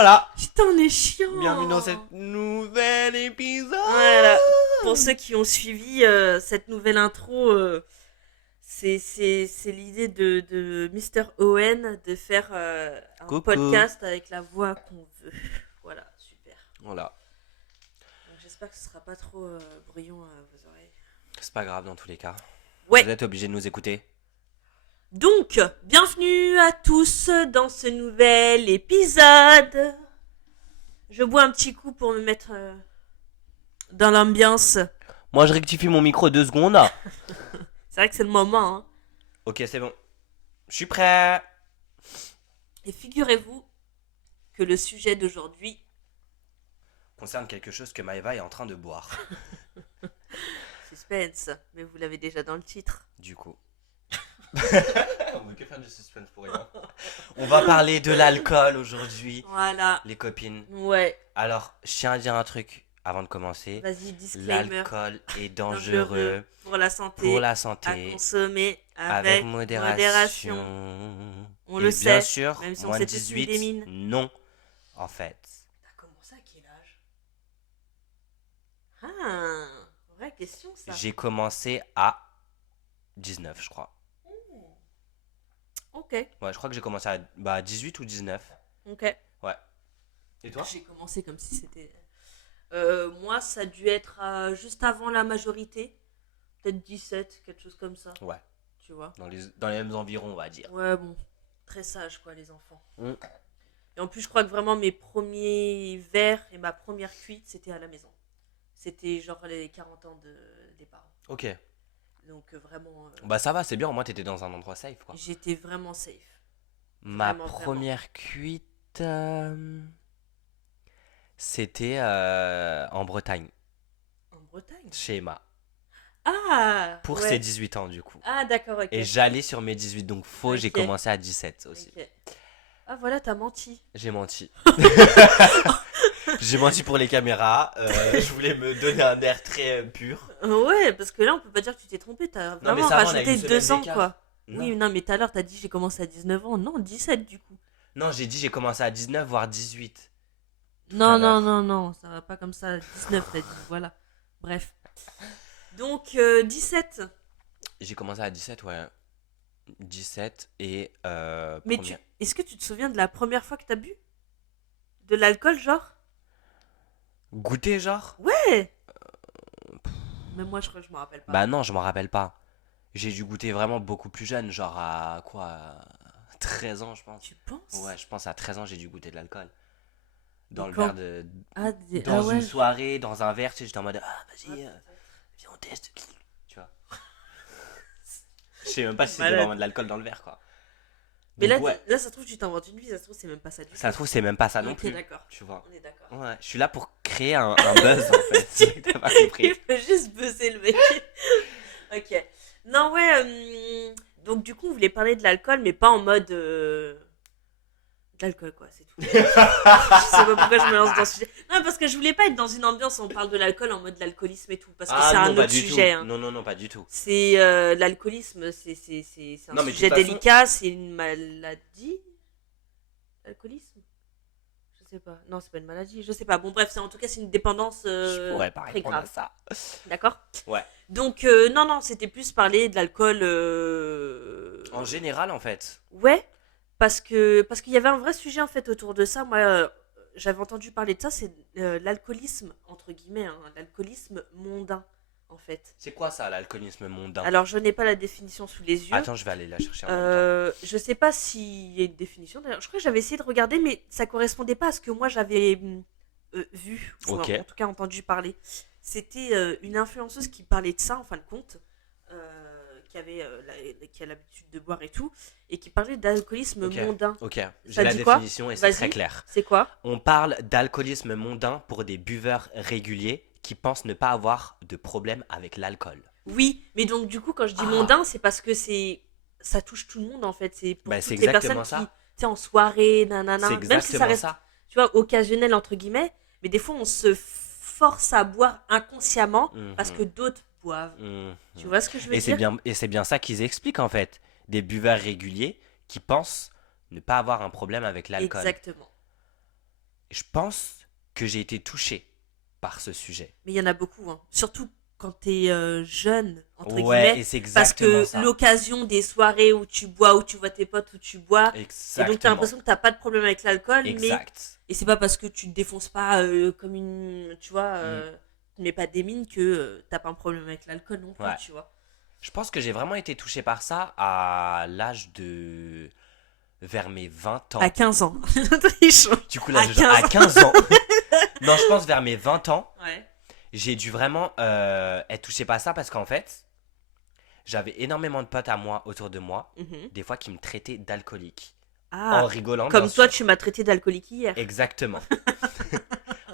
Voilà. Putain, on est chiant. Bienvenue dans cet nouvel épisode. Voilà. Pour ceux qui ont suivi cette nouvelle intro, c'est l'idée de Mr. Owen de faire un Coucou. podcast avec la voix qu'on veut. Voilà, super. Voilà. Donc, j'espère que ce sera pas trop bruyant à vos oreilles. C'est pas grave dans tous les cas. Ouais. Vous êtes obligés de nous écouter. Donc, bienvenue à tous dans ce nouvel épisode. Je bois un petit coup pour me mettre dans l'ambiance. Moi, je rectifie mon micro 2 secondes. C'est vrai que c'est le moment, hein. Ok, c'est bon. Je suis prêt. Et figurez-vous que le sujet d'aujourd'hui... Concerne quelque chose que Maëva est en train de boire. Suspense, mais vous l'avez déjà dans le titre. Du coup. On veut que faire du suspense pour rien. On va parler de l'alcool aujourd'hui, Voilà. les copines. Ouais, Alors, je tiens à dire un truc avant de commencer. vas-y, disclaimer. L'alcool est dangereux pour la santé. pour la À santé. consommer Avec avec modération. On Et le bien sait, sûr, même si on moins s'est de tous mis 18, des mines. non, en fait. T'as commencé à quel âge? Ah, vraie question ça. J'ai commencé à 19, je crois. Ok, Ouais, je crois que j'ai commencé à 18 ou 19. ok. Ouais. Et toi? J'ai commencé comme si c'était... moi, ça a dû être juste avant la majorité. Peut-être 17, quelque chose comme ça. Ouais, Tu vois? dans les mêmes environs, on va dire. Ouais, bon. Très sage, quoi, les enfants. Mm. Et en plus, je crois que vraiment mes premiers verres et ma première cuite, c'était à la maison. C'était genre les 40 ans des parents. Ok. Donc vraiment, Bah ça va, c'est bien, au moins t'étais dans un endroit safe, quoi. j'étais vraiment safe. Ma Vraiment, première cuite, c'était en Bretagne, En Bretagne. chez Emma. Ah Pour ouais. ses 18 ans, du coup. Ah d'accord, ok. Et j'allais sur mes 18, donc faux, j'ai Ok. commencé à 17 aussi. Ok. Ah voilà, t'as menti. J'ai menti. J'ai menti pour les caméras. Je voulais me donner un air très pur. Ouais, parce que là, on peut pas dire que tu t'es trompé. T'as Non, mais vraiment ça va, on a rajouté une 2 semaine ans, d'écart. quoi. Non. Oui, non, mais tout à l'heure, t'as dit j'ai commencé à 19 ans. Non, 17 du coup. Non, j'ai dit j'ai commencé à 19, voire 18. Non, à l'heure. non, ça va pas comme ça. 19, t'as dit. Voilà. Bref. Donc, 17. J'ai commencé à 17, ouais. 17 et Mais première- est-ce que tu te souviens de la première fois que t'as bu? De l'alcool, genre? Goûter, genre? Ouais. Même moi, je crois que je me rappelle pas. Bah non, je m'en rappelle pas. J'ai dû goûter vraiment beaucoup plus jeune, genre à quoi? À 13 ans, je pense. Tu penses? Ouais, je pense à 13 ans, j'ai dû goûter de l'alcool. Dans Et le quand? verre de. Ah, Dans ouais. une soirée, dans un verre, tu sais, j'étais en mode ah, vas-y, viens, on teste. Tu vois. Je sais même pas si c'était Malade. vraiment de l'alcool dans le verre, quoi. Mais Donc, là, ouais, là, ça se trouve, tu t'inventes une vie. Ça se trouve, c'est même pas ça du tout. ça se trouve, c'est même pas ça non Ok, plus. d'accord. Tu vois. On est d'accord. Ouais, je suis là pour créer un buzz en fait. C'est ça que t'as pas compris. Il veut juste buzzer le mec. Ok. Non, ouais. Donc, du coup, on voulait parler de l'alcool, mais pas en mode. De l'alcool, quoi, c'est tout. Je sais pas pourquoi je me lance dans ce sujet. Non, parce que je voulais pas être dans une ambiance où on parle de l'alcool en mode l'alcoolisme et tout. Parce que c'est Ah un non, pas autre du sujet. tout. Hein. Non, non, non, pas du tout. C'est l'alcoolisme, c'est un Non, mais de sujet toute façon- délicat, c'est une maladie. L'alcoolisme? Je sais pas. Non, c'est pas une maladie, je sais pas. Bon, bref, en tout cas, c'est une dépendance Je pourrais pas très répondre à grave. ça. D'accord? Ouais. Donc, non, c'était plus parler de l'alcool. En général, en fait. Ouais, parce qu'il y avait un vrai sujet en fait autour de ça. Moi, j'avais entendu parler de ça, c'est l'alcoolisme, entre guillemets, hein, l'alcoolisme mondain, en fait. C'est quoi ça, l'alcoolisme mondain? Alors, je n'ai pas la définition sous les yeux. Attends, je vais aller la chercher en même temps. Je sais pas s'il y a une définition. D'ailleurs, je crois que j'avais essayé de regarder, mais ça correspondait pas à ce que moi j'avais vu, ou Ok. en tout cas entendu parler. C'était une influenceuse qui parlait de ça, en fin de compte, qui a l'habitude de boire et tout, et qui parlait d'alcoolisme Ok. mondain. Ok, j'ai Ça la dit quoi? définition et c'est Vas-y. très clair. C'est quoi? On parle d'alcoolisme mondain pour des buveurs réguliers qui pensent ne pas avoir de problème avec l'alcool. Oui, mais donc du coup, quand je dis Ah. mondain, c'est parce que ça touche tout le monde en fait. C'est pour Bah, toutes c'est les personnes exactement qui, ça. tu sais, en soirée, nanana, C'est même si ça exactement reste, ça. tu vois, occasionnel entre guillemets, mais des fois on se force à boire inconsciemment parce que d'autres boivent. Mhm. Tu vois ce que je veux Et c'est dire? bien ça qu'ils expliquent en fait. Des buveurs réguliers qui pensent ne pas avoir un problème avec l'alcool. Exactement. je pense que j'ai été touché par ce sujet. Mais il y en a beaucoup, hein. Surtout quand t'es jeune, entre Ouais, guillemets. et c'est Parce exactement que ça. l'occasion des soirées où tu bois, où tu vois tes potes, où tu bois, et donc t'as Exactement. l'impression que t'as pas de problème avec l'alcool, mais Exact. et c'est pas parce que tu te défonces pas comme une, tu vois, tu mets pas des mines que t'as pas un problème avec l'alcool non plus, Ouais. tu vois. Je pense que j'ai vraiment été touché par ça à l'âge de... vers mes 20 À ans. 15 ans. Triche. Du coup, là, À à 15 ans. 15 ans. Non, je pense vers mes 20 ans, Ouais. j'ai dû vraiment être touché par ça parce qu'en fait, j'avais énormément de potes à moi autour de moi, Mhm. des fois qui me traitaient d'alcoolique. En Ah, rigolant, bien comme toi, sûr. tu m'as traité d'alcoolique hier. Exactement.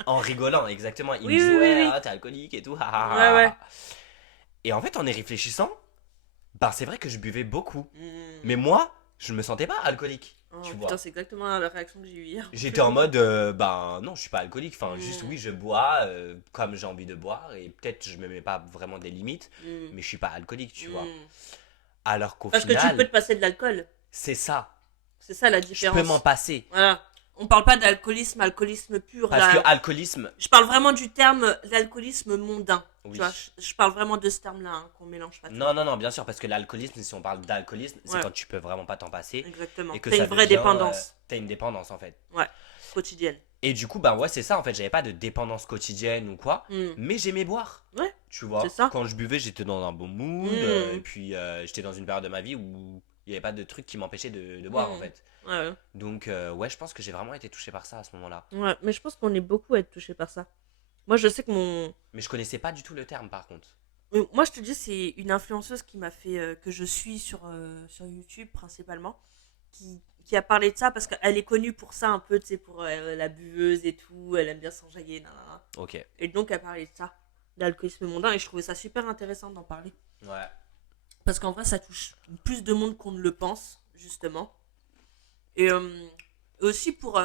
En rigolant, exactement. Ils me Oui, disaient, oui, oui, ouais, oui. ah, t'es alcoolique et tout. Ouais, ouais. Et en fait, en y réfléchissant, bah, c'est vrai que je buvais beaucoup. Mais Mm. moi, je ne me sentais pas alcoolique, Oh, tu putain, vois. c'est exactement la réaction que j'ai eue hier. J'étais en mode, ben non, je suis pas alcoolique. Enfin, juste Mm. oui, je bois comme j'ai envie de boire. Et peut-être je me mets pas vraiment des limites. Mm. Mais je suis pas alcoolique, tu vois. Mm. Alors qu'au Parce que tu peux final, te passer de l'alcool. c'est ça. C'est ça la Je peux m'en différence. passer. Voilà. On parle pas d'alcoolisme, alcoolisme pur. Parce que Là. alcoolisme, Je parle vraiment du terme d'alcoolisme mondain. Tu oui. vois, je parle vraiment de ce terme-là, hein, qu'on mélange pas trop. Non, non, non, bien sûr, parce que l'alcoolisme, si on parle d'alcoolisme, c'est Ouais, quand tu peux vraiment pas t'en passer exactement. et que T'as ça une vraie devient. dépendance. T'as une dépendance en fait. Ouais, quotidienne. Et du coup, ben ouais, c'est ça en fait, j'avais pas de dépendance quotidienne ou quoi, Mm. mais j'aimais boire. Ouais, Tu c'est vois, ça. quand je buvais, j'étais dans un bon mood, Mm. et puis j'étais dans une période de ma vie où il n'y avait pas de truc qui m'empêchait de boire en Mm. fait. Ouais, Donc, ouais, je pense que j'ai vraiment été touché par ça à ce moment-là. ouais, mais je pense qu'on est beaucoup à être touché par ça. Moi, je sais que mon. Mais je connaissais pas du tout le terme par contre. Moi, je te dis, c'est une influenceuse qui m'a fait. Que je suis sur YouTube principalement. Qui a parlé de ça parce qu'elle est connue pour ça un peu, tu sais, pour la buveuse et tout. Elle aime bien s'enjailler, nanana. Ok. Et donc, elle parlait de ça, d'alcoolisme mondain. Et je trouvais ça super intéressant d'en parler. Ouais. Parce qu'en vrai, ça touche plus de monde qu'on ne le pense, justement. Et aussi pour.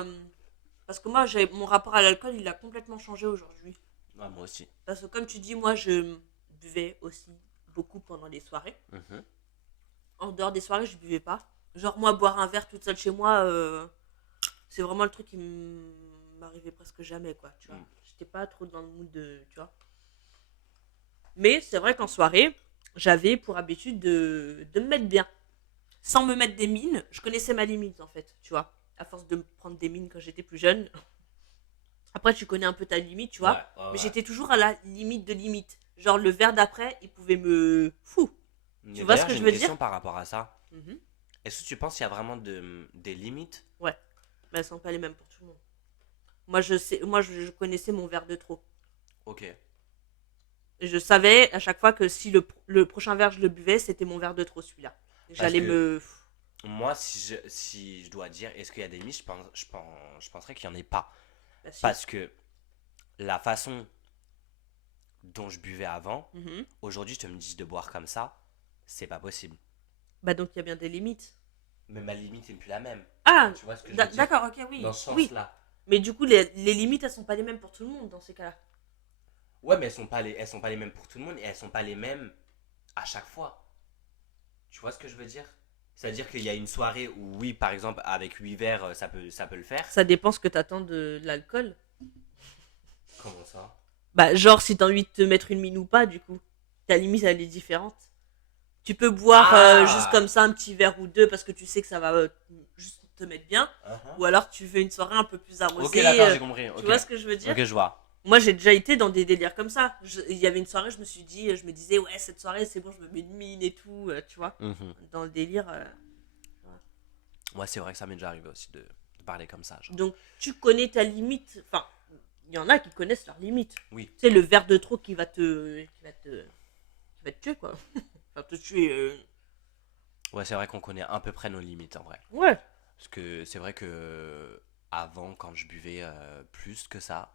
Parce que moi, mon rapport à l'alcool, il a complètement changé aujourd'hui. Ouais, moi aussi. Parce que comme tu dis, moi, je buvais aussi beaucoup pendant les soirées. Mhm. En dehors des soirées, je buvais pas. Genre, moi, boire un verre toute seule chez moi, c'est vraiment le truc qui m'arrivait presque jamais, quoi. Tu vois, Mm. j'étais pas trop dans le mood de. Tu vois. Mais c'est vrai qu'en soirée, j'avais pour habitude de me mettre bien. Sans me mettre des mines, je connaissais ma limite, en fait. Tu vois, à force de me prendre des mines quand j'étais plus jeune. Après, tu connais un peu ta limite, tu vois. Ouais, ouais, Mais ouais. j'étais toujours à la limite de limite. Genre, le verre d'après, il pouvait me. Fou. Mais vois ce d'ailleurs, que j'ai je une veux question dire par rapport à ça. Mhm. Est-ce que tu penses qu'il y a vraiment des limites? Ouais. Mais elles sont pas les mêmes pour tout le monde. Moi, je connaissais mon verre de trop. Ok. Et je savais à chaque fois que si le prochain verre je le buvais, c'était mon verre de trop celui-là. Et Parce j'allais que me. moi, si je dois dire, est-ce qu'il y a des limites, je penserais qu'il n'y en ait pas. Bah, si. Parce que la façon dont je buvais avant, Mhm. aujourd'hui, je te me dis de boire comme ça, c'est pas possible. Bah, donc il y a bien des limites. Mais ma limite n'est plus la même. Ah, Tu vois ce que je veux dire? d'accord, ok, oui. Dans ce Oui. sens-là. Mais du coup, les limites, elles sont pas les mêmes pour tout le monde dans ces cas-là. Ouais, mais elles sont pas les mêmes pour tout le monde et elles sont pas les mêmes à chaque fois. Tu vois ce que je veux dire? C'est-à-dire qu'il y a une soirée où, oui, par exemple, avec 8 verres, ça peut le faire. Ça dépend ce que t'attends de l'alcool. Comment ça? Bah, genre, si t'as envie de te mettre une mine ou pas, du coup. Ta limite, elle est différente. Tu peux boire Ah juste comme ça un petit verre ou deux parce que tu sais que ça va juste te mettre bien. Uh-huh. Ou alors tu veux une soirée un peu plus arrosée. Ok, d'accord, j'ai compris. Tu Ok, vois ce que je veux dire? ok, je vois. Moi, j'ai déjà été dans des délires comme ça. Il y avait une soirée, je me disais, ouais, cette soirée, c'est bon, je me mets une mine et tout, tu vois. Mhm. Dans le délire. Ouais, c'est vrai que ça m'est déjà arrivé aussi de parler comme ça. Genre. Donc, tu connais ta limite. Enfin, il y en a qui connaissent leur limite. Oui. Tu sais, le verre de trop qui va te tuer, quoi. Enfin, te tuer. Ouais, c'est vrai qu'on connaît à peu près nos limites en vrai. Ouais. Parce que c'est vrai que avant, quand je buvais plus que ça,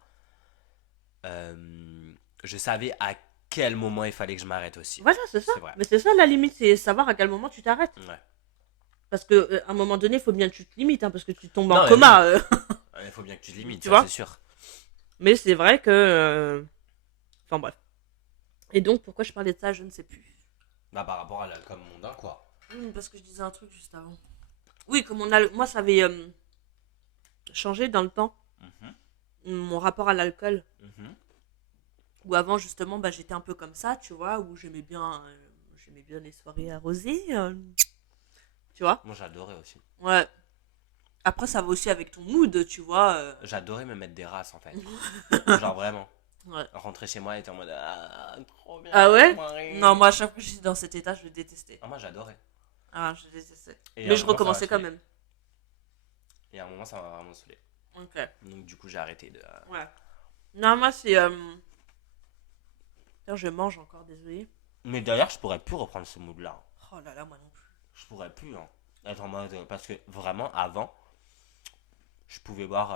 je savais à quel moment il fallait que je m'arrête aussi. Voilà, c'est ça. C'est vrai. Mais c'est ça la limite, c'est savoir à quel moment tu t'arrêtes. Ouais. Parce que à un moment donné, il faut bien que tu te limites, hein, parce que tu tombes Non, en mais coma. Il faut bien que tu te limites, Tu ça vois c'est sûr. Mais c'est vrai que. Enfin bref. Et donc, pourquoi je parlais de ça, je ne sais plus. Bah, par rapport à l'alcool mondain, quoi. Parce que je disais un truc juste avant. Oui, comme moi, ça avait changé dans le temps. Mhm. mon rapport à l'alcool. Mhm. Où avant, justement, bah, j'étais un peu comme ça, tu vois, où j'aimais bien les soirées arrosées. Tu vois. Moi, j'adorais aussi. Ouais. Après, ça va aussi avec ton mood, tu vois. J'adorais me mettre des races, en fait. Genre, vraiment. Ouais. Rentrer chez moi et être en mode ah, trop bien. Ah ouais? Ouais. Non, moi, à chaque fois que j'étais dans cet état, je le détestais. Ah, moi, j'adorais. Ah, je détestais. Et à Mais un je moment, ça m'a recommençais quand saoulé. même. Et à un moment, ça m'a vraiment saoulé. Ok. Donc, du coup, j'ai arrêté de. Ouais. Non, moi, c'est. Tiens, je mange encore, désolé. Mais d'ailleurs, je pourrais plus reprendre ce mood-là. Oh là là, moi non plus. Je pourrais plus, hein. Être en mode. Parce que vraiment, avant, je pouvais boire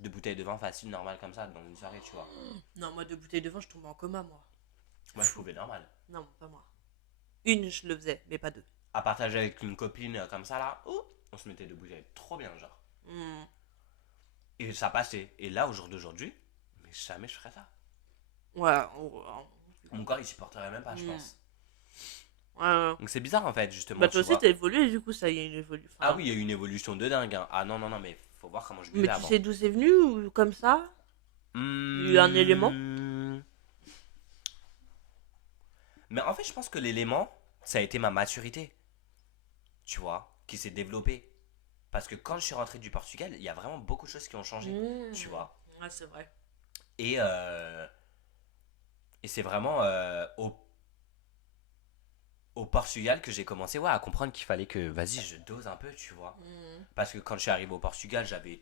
2 bouteilles de vin facile, normal comme ça, dans une soirée, tu vois. Non, moi, 2 bouteilles de vin, je tombais en coma, moi. Moi, je pouvais normal. Non, pas moi. Une, je le faisais, mais pas deux. À partager avec une copine comme ça, là, on se mettait 2 bouteilles. Trop bien, genre. Hmm. Et ça passait. Et là, au jour d'aujourd'hui, mais jamais je ferais ça. Ouais, Mon corps, il supporterait même pas, je Mm. pense. ouais. Donc c'est bizarre, en fait, justement. Bah, Tu toi aussi, vois. t'as évolué, du coup, ça y est, une évolution. Ah oui, il y a eu une évolution de dingue, hein. Ah non, non, non, mais faut voir comment je Mais buvais tu avant. sais d'où c'est venu ou comme ça? Il y a eu un élément? Mais en fait, je pense que l'élément, ça a été ma maturité, tu vois, qui s'est développée. Parce que quand je suis rentré du Portugal, il y a vraiment beaucoup de choses qui ont changé, tu vois. Ouais, c'est vrai. Et, euh, et c'est vraiment au Portugal que j'ai commencé ouais, à comprendre qu'il fallait que, vas-y, je dose un peu, tu vois. Parce que quand je suis arrivé au Portugal, j'avais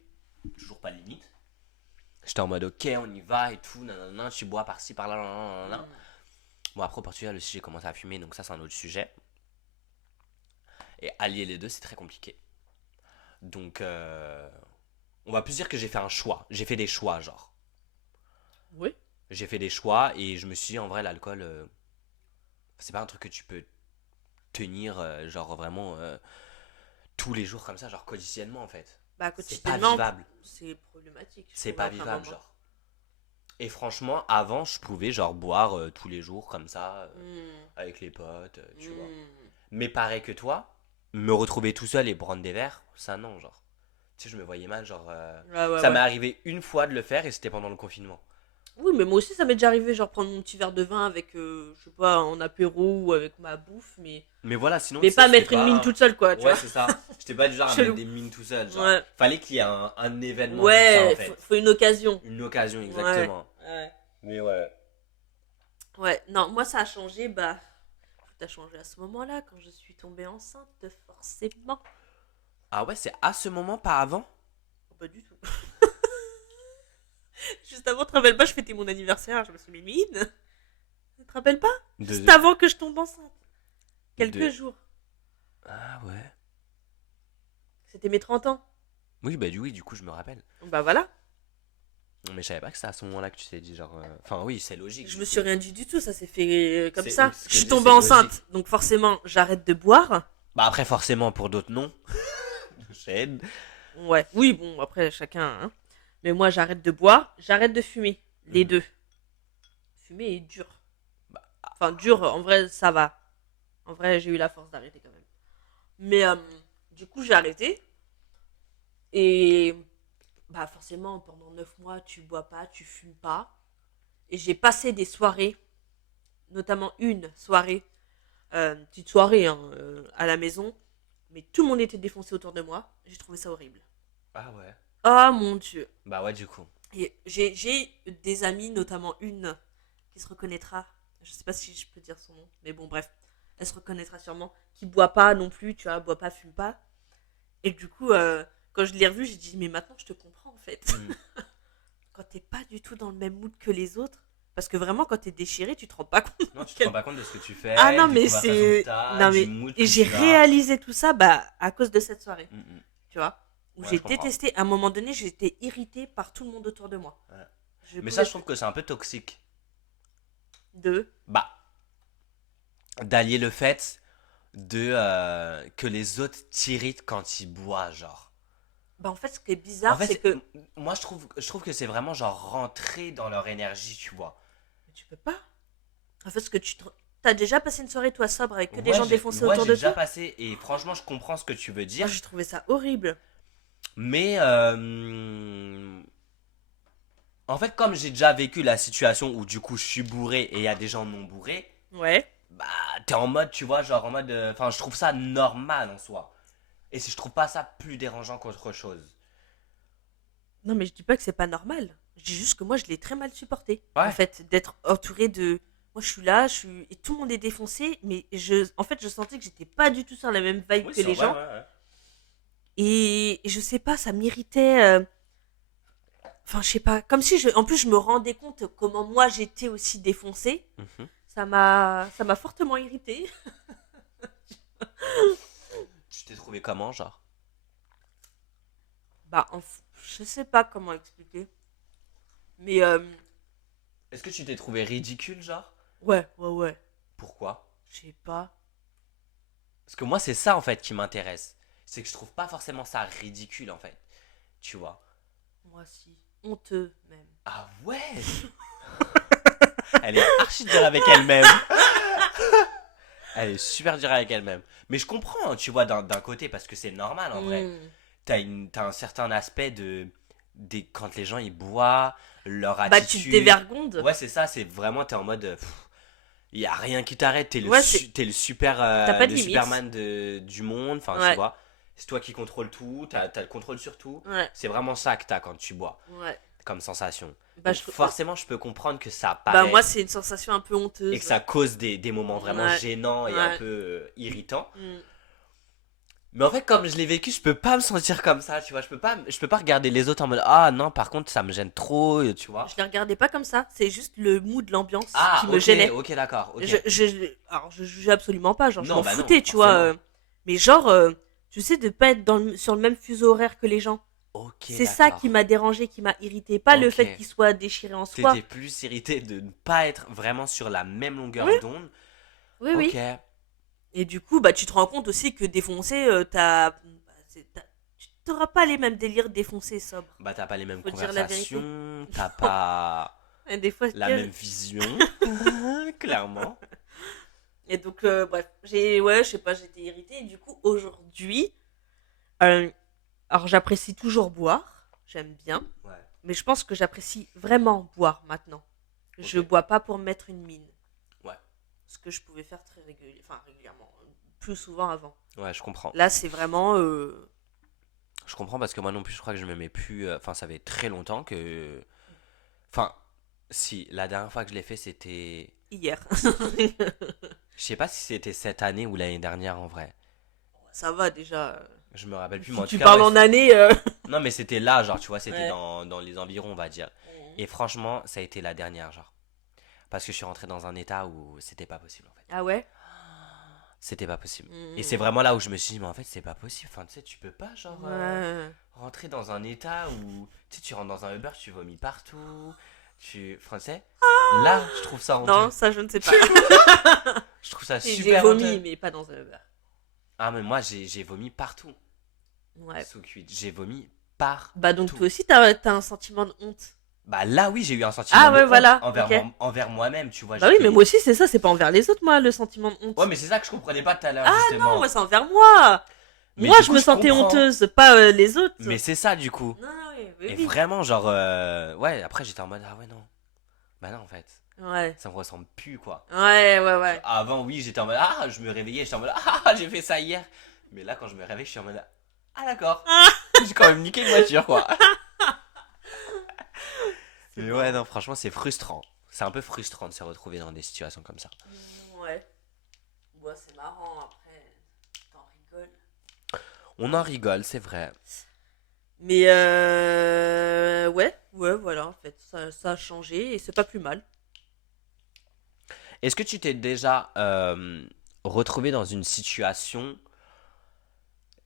toujours pas de limite. J'étais en mode, ok, on y va et tout, nanana, tu bois par-ci, par-là, nanana. Bon, après au Portugal aussi, j'ai commencé à fumer, donc ça, c'est un autre sujet. Et allier les deux, c'est très compliqué. Donc, on va plus dire que j'ai fait un choix. J'ai fait des choix, genre. Oui. J'ai fait des choix et je me suis dit, en vrai, l'alcool, c'est pas un truc que tu peux tenir, genre vraiment tous les jours comme ça, genre quotidiennement en fait. Bah, C'est pas quotidiennement, vivable. c'est problématique. je C'est trouve, pas à un vivable, moment. genre. Et franchement, avant, je pouvais genre boire tous les jours comme ça, avec les potes, tu vois. Mais pareil que toi, me retrouver tout seul et prendre des verres, ça non, genre. Tu sais, je me voyais mal, genre. Ouais, Ça ouais. m'est arrivé une fois de le faire et c'était pendant le confinement. Oui, mais moi aussi, ça m'est déjà arrivé, genre prendre mon petit verre de vin avec, je sais pas, en apéro ou avec ma bouffe, mais Mais voilà, sinon, mais tu sais, pas j'étais mettre une mine pas. toute seule, quoi, tu Ouais, vois. c'est ça. J'étais pas du genre à Chelou. mettre des mines tout seul, genre. Ouais. Fallait qu'il y ait un événement pour ça, Ouais, en fait. faut une occasion. Une occasion, exactement. Ouais. Mais ouais. Ouais, non, moi ça a changé, bah, tout a changé à ce moment-là, quand je suis tombée enceinte, forcément. Ah ouais, c'est à ce moment, pas avant? Pas du tout. Juste avant, tu te rappelles pas, je fêtais mon anniversaire, je me suis mis mine. Tu te rappelles pas? Juste avant que je tombe enceinte. Quelques de- jours. Ah ouais. C'était mes 30 ans. Oui, bah oui, du coup, je me rappelle. Bah voilà. Mais je savais pas que c'était à ce moment-là que tu t'es dit, genre. Enfin, oui, c'est logique. Je du me coup. suis rien dit du tout, ça s'est fait comme C'est- ça. oui, ce que Je suis je dis, tombée c'est enceinte, logique. donc forcément, j'arrête de boire. Bah après, forcément, pour d'autres, non. J'aide. Ouais, oui, bon, après, chacun, hein. Mais moi, j'arrête de boire, j'arrête de fumer. Les deux. Fumer est dur. Enfin, dur, en vrai, ça va. En vrai, j'ai eu la force d'arrêter quand même. Mais du coup, j'ai arrêté. Et bah forcément, pendant 9 mois, tu bois pas, tu fumes pas. Et j'ai passé des soirées, notamment une soirée, petite soirée hein, à la maison. Mais tout le monde était défoncé autour de moi. J'ai trouvé ça horrible. Ah ouais. Oh mon dieu. Bah ouais, du coup. Et j'ai des amis, notamment une qui se reconnaîtra. Je sais pas si je peux dire son nom, mais bon, bref. Elle se reconnaîtra sûrement. Qui boit pas non plus, tu vois, boit pas, fume pas. Et du coup, quand je l'ai revue, j'ai dit, mais maintenant je te comprends en fait. Quand t'es pas du tout dans le même mood que les autres. Parce que vraiment, quand t'es déchiré, tu te rends pas compte. Non, tu te rends pas compte de ce que tu fais. Ah non, des mais conversations c'est. que t'as, Non, du mais. mood Et que j'ai tu as. réalisé tout ça bah, à cause de cette soirée. Tu vois. Où Ouais, j'ai je comprends. détesté. À un moment donné, j'étais irritée par tout le monde autour de moi. Ouais. Je Mais pouvais ça, je trouve que c'est un peu toxique. De. Bah, d'allier le fait de que les autres t'irritent quand ils boivent, genre. Bah, en fait, ce qui est En bizarre, fait, c'est que. moi, je trouve que c'est vraiment genre rentrer dans leur énergie, tu vois. Mais tu peux pas. En fait, ce que tu. T'as déjà passé une soirée, toi, sobre, avec que des Ouais, gens défoncés ouais, autour j'ai de déjà toi. passé et franchement, je comprends ce que tu veux dire. Moi, j'ai trouvé ça horrible. Mais en fait, comme j'ai déjà vécu la situation où du coup je suis bourré et il y a des gens non bourrés, Ouais. bah t'es en mode, tu vois, genre en mode. Enfin, je trouve ça normal en soi. Et si je trouve pas ça plus dérangeant qu'autre chose. Non, mais je dis pas que c'est pas normal. Je dis juste que moi, je l'ai très mal supporté. En Ouais, fait, d'être entouré de. Moi, je suis là, et tout le monde est défoncé, mais en fait, je sentais que j'étais pas du tout sur la même vibe oui, que c'est les vrai, ouais, gens. ouais. Et je sais pas, ça m'irritait. Enfin, je sais pas. Comme si en plus, je me rendais compte comment moi j'étais aussi défoncée. Mhm. Ça m'a fortement irritée. Tu t'es trouvé comment, genre? Bah, je sais pas comment expliquer. Mais Est-ce que tu t'es trouvé ridicule, genre? ouais, ouais, ouais. Pourquoi? Je sais pas. Parce que moi, c'est ça en fait qui m'intéresse. C'est que je trouve pas forcément ça ridicule en fait. Tu vois? Moi, si. Honteux, même. Ah ouais? Elle est archi dure avec elle-même. Elle est super dure avec elle-même. Mais je comprends, tu vois, d'un côté, parce que c'est normal en vrai. Hmm. T'as un certain aspect quand les gens ils boivent, leur Bah, tu te attitude. dévergondes. Ouais, c'est ça, c'est vraiment, t'es en mode. Il y a rien qui t'arrête, Ouais, t'es le super, t'as pas de le limite. Superman du monde, enfin, tu Ouais, vois. C'est toi qui contrôle tout, t'as le contrôle sur tout. ouais, C'est vraiment ça que t'as quand tu bois, ouais. comme sensation. Bah, Donc forcément, je peux comprendre que ça bah, moi, apparaît c'est une sensation un peu et que honteuse. ça cause des moments vraiment Ouais, gênants et un ouais. peu irritants. Hmm. Mais en fait, comme je l'ai vécu, je peux pas me sentir comme ça, tu vois. Je peux pas regarder les autres en mode ah non, par contre, ça me gêne trop, tu vois. Je les regardais pas comme ça. C'est juste le mood, l'ambiance Ah, qui me ok, gênait. ok, d'accord, ok. Alors, je jugeais absolument pas. Genre, je Non, m'en bah non, foutais, tu vois. forcément. Mais genre, tu sais, de pas être sur le même fuseau horaire que les gens. Ok, C'est ça qui d'accord. m'a dérangé, qui m'a irrité. Pas le Ok. fait qu'ils soient déchirés en soi. T'étais plus irrité de ne pas être vraiment sur la même Oui, longueur d'onde. oui, Ok. oui. Et du coup, bah, tu te rends compte aussi que défoncé, tu n'auras pas les mêmes délires défoncé et sobre. Bah t'as pas les mêmes Faut dire la vérité. conversations, t'as pas Et des fois, la même vision, clairement. Et donc, bref, ouais, je sais pas, j'étais irritée. Et du coup, aujourd'hui, euh, alors j'apprécie toujours boire, j'aime bien, Ouais, mais je pense que j'apprécie vraiment boire maintenant. Je ok. bois pas pour me mettre une mine, Ouais, ce que je pouvais faire très régulièrement, plus souvent avant. ouais, je comprends. Là, c'est vraiment Je comprends parce que moi non plus, je crois que je me mets plus. Enfin, ça fait très longtemps que. Enfin, si, la dernière fois que je l'ai fait, c'était. hier. Je sais pas si c'était cette année ou l'année dernière en vrai. Ça va déjà. Je me rappelle plus, mais Si en tout tu cas, parles ouais. en année. Non, mais c'était là, genre, tu vois, c'était Ouais. dans les environs, on va dire. Et franchement, ça a été la dernière, genre. Parce que je suis rentré dans un état où c'était pas possible, en fait. Ah ouais. C'était pas possible. Et c'est Mm. vraiment là où je me suis dit, mais en fait, c'est pas possible. Enfin, tu sais, tu peux pas, genre, Ouais. rentrer dans un état où, tu sais, tu rentres dans un Uber, tu vomis partout. Français. Là, je trouve ça Non, honteux. ça je ne sais pas. Je trouve ça J'ai super vomi, honteux. mais pas dans un Uber. Ah, mais moi, j'ai vomi partout. Ouais. Sous cuite. J'ai vomi partout. Bah donc toi aussi t'as un sentiment de honte. Bah là, oui, j'ai eu un sentiment Ah de ouais, honte voilà, envers, ok. envers moi-même, tu vois. Bah oui, mais j'étais- moi aussi c'est ça, c'est pas envers les autres moi le sentiment de honte. Ouais, mais c'est ça que je comprenais pas tout à l'heure, Ah non, justement. moi c'est envers moi. Mais Moi du je coup, me je sentais comprends. honteuse, pas les autres. Mais c'est ça, du coup. Non, non, oui, oui, Et oui. vraiment, genre, ouais, après j'étais en mode, ah ouais, non. Bah non, en fait, Ouais. ça me ressemble plus, quoi. Ouais, ouais, ouais. Avant, oui, j'étais en mode, ah, je me réveillais, j'étais en mode, ah, j'ai fait ça hier. Mais là, quand je me réveille, je suis en mode, ah d'accord. J'ai quand même niqué une voiture, quoi. C'est Mais marrant. ouais, non, franchement, c'est frustrant. C'est un peu frustrant de se retrouver dans des situations comme ça. Ouais. Bon, c'est marrant après. T'en rigoles. On en rigole, c'est vrai. Mais ouais, ouais, voilà en fait, ça a changé et c'est pas plus mal. Est-ce que tu t'es déjà retrouvé dans une situation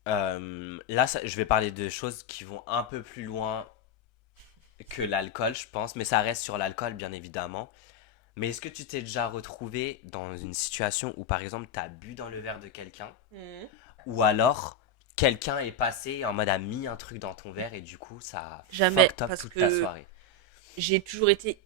là, je vais parler de choses qui vont un peu plus loin que l'alcool, je pense, mais ça reste sur l'alcool, bien évidemment. Mais est-ce que tu t'es déjà retrouvé dans une situation où, par exemple, t'as bu dans le verre de quelqu'un, Mhm. ou alors quelqu'un est passé en mode a mis un truc dans ton verre et du coup, ça a Jamais, fucked up parce toute ta que soirée. j'ai toujours été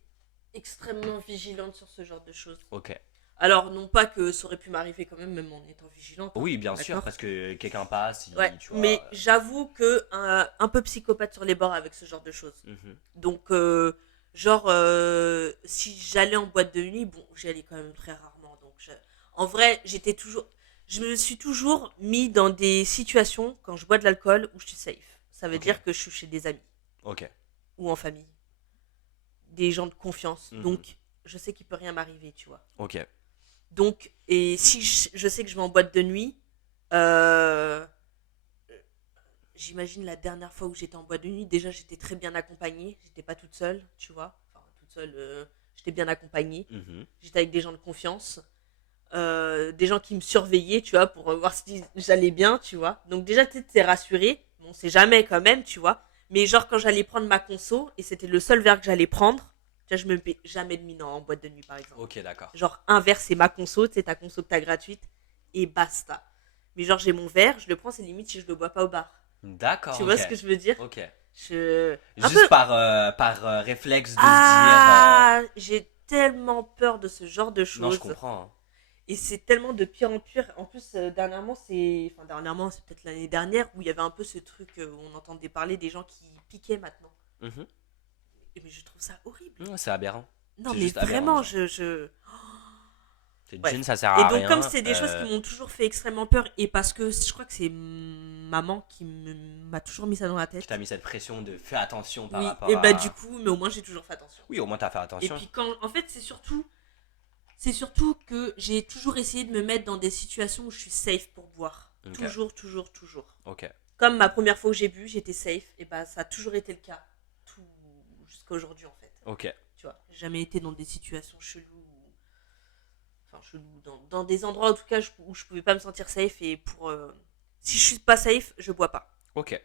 extrêmement vigilante sur ce genre de choses. Ok. Alors, non pas que ça aurait pu m'arriver quand même en étant vigilante. Hein, Oui, bien sûr, d'accord. parce que quelqu'un passe, Ouais, tu vois. mais j'avoue que un peu psychopathe sur les bords avec ce genre de choses. Mhm. Donc, genre, si j'allais en boîte de nuit, bon, j'y allais quand même très rarement. Donc, en vrai, je me suis toujours mis dans des situations quand je bois de l'alcool où je suis safe. Ça veut Ok. dire que je suis chez des amis Ok. ou en famille, des gens de confiance. Mhm. Donc, je sais qu'il peut rien m'arriver, tu vois. Ok. Donc, et si je sais que je vais en boîte de nuit, euh, j'imagine la dernière fois où j'étais en boîte de nuit, déjà j'étais très bien accompagnée. J'étais pas toute seule, tu vois. Enfin, toute seule, j'étais bien accompagnée. Mhm. J'étais avec des gens de confiance. Des gens qui me surveillaient, tu vois, pour voir si j'allais bien, tu vois. Donc déjà, tu t'es rassuré. Bon, on sait jamais quand même, tu vois. Mais genre, quand j'allais prendre ma conso, et c'était le seul verre que j'allais prendre, tu vois, je me mets jamais de mine en boîte de nuit, par exemple. Ok, d'accord. Genre, un verre, c'est ma conso, tu sais, ta conso que t'as gratuite, et basta. Mais genre, j'ai mon verre, je le prends, c'est limite si je le bois pas au bar. D'accord, Tu vois ok. ce que je veux dire? Ok. Un peu. Juste par réflexe de se dire. Ah, j'ai tellement peur de ce genre de Non, je choses. comprends. Hein. Et c'est tellement de pire en pire. En plus, dernièrement, c'est peut-être l'année dernière où il y avait un peu ce truc où on entendait parler des gens qui piquaient maintenant. Mhm. Et mais je trouve ça horrible. C'est aberrant. Non, C'est mais juste aberrant, vraiment, genre. D'une, Bref. ça sert Et à donc, comme rien. c'est des choses qui m'ont toujours fait extrêmement peur, et parce que je crois que c'est maman qui m'a toujours mis ça dans la Qui tête. t'a mis cette pression de fais attention par Oui, rapport et bah du à. coup, mais au moins j'ai toujours fait attention. Oui, au moins t'as fait Et attention. puis quand, en fait, c'est surtout que j'ai toujours essayé de me mettre dans des situations où je suis safe pour boire. Ok. Toujours, toujours, toujours. Ok. Comme ma première fois où j'ai bu, j'étais safe, et bah ça a toujours été le cas. Tout jusqu'à aujourd'hui en fait. Ok. Tu vois, j'ai jamais été dans des situations cheloues. Enfin, chelou, dans des endroits en tout cas où je pouvais pas me sentir safe et pour. Si je suis pas safe, je bois pas. Ok.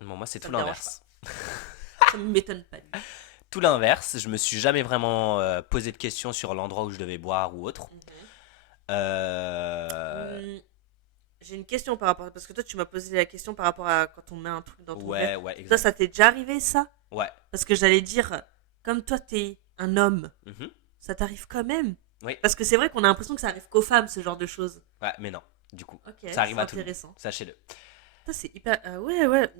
Bon, moi, c'est Ça tout me dérange pas. l'inverse. Ça me m'étonne pas. Lui. Tout l'inverse. Je me suis jamais vraiment posé de questions sur l'endroit où je devais boire ou autre. Euh... Hum, J'ai une question par rapport. Parce que toi, tu m'as posé la question par rapport à quand on met un truc dans ton Ouais, verre. ouais, Toi, exact. ça t'est déjà arrivé ça? Ouais. Parce que j'allais dire, comme toi, t'es un homme, Mhm. ça t'arrive quand même. Oui. Parce que c'est vrai qu'on a l'impression que ça arrive qu'aux femmes, ce genre de choses. Ouais, mais non. Du coup, Ok, ça arrive c'est à tout le monde. intéressant. Sachez-le. Ça, c'est hyper. Ouais, ouais.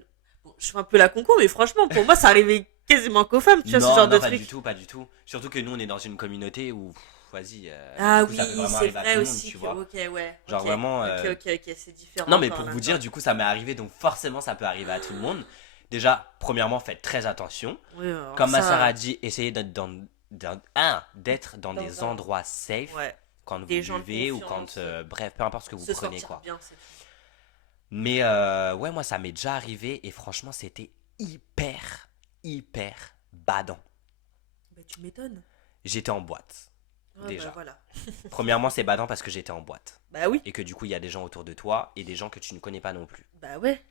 Bon, je fais un peu la conco, mais franchement, pour moi, ça arrivait quasiment qu'aux femmes, tu vois, ce Non, genre de non, pas du truc. tout, pas du tout. Surtout que nous, on est dans une communauté où, vas-y, Ah du coup, oui, ça peut vraiment c'est arriver à vrai tout le monde, aussi tu que. vois. Ok, ouais. Genre Ok, vraiment. ok, c'est différent Non, mais encore pour vous là-dedans. dire, du coup, ça m'est arrivé, donc forcément, ça peut arriver à tout le monde. Déjà, premièrement, faites très attention. Oui, alors Comme ma sœur ça. a dit, essayez d'être dans des Dans un. endroits safe Ouais. quand vous Des gens de buvez ou quand. confiance. Bref, peu importe ce que vous Se prenez, sentir quoi. bien, c'est tout. Mais ouais, moi, ça m'est déjà arrivé et franchement, c'était hyper, hyper badant. Bah, tu m'étonnes. J'étais en boîte, Ouais, déjà. bah voilà. Premièrement, c'est badant parce que j'étais en boîte. Bah oui. Et que du coup, il y a des gens autour de toi et des gens que tu ne connais pas non plus. Bah ouais.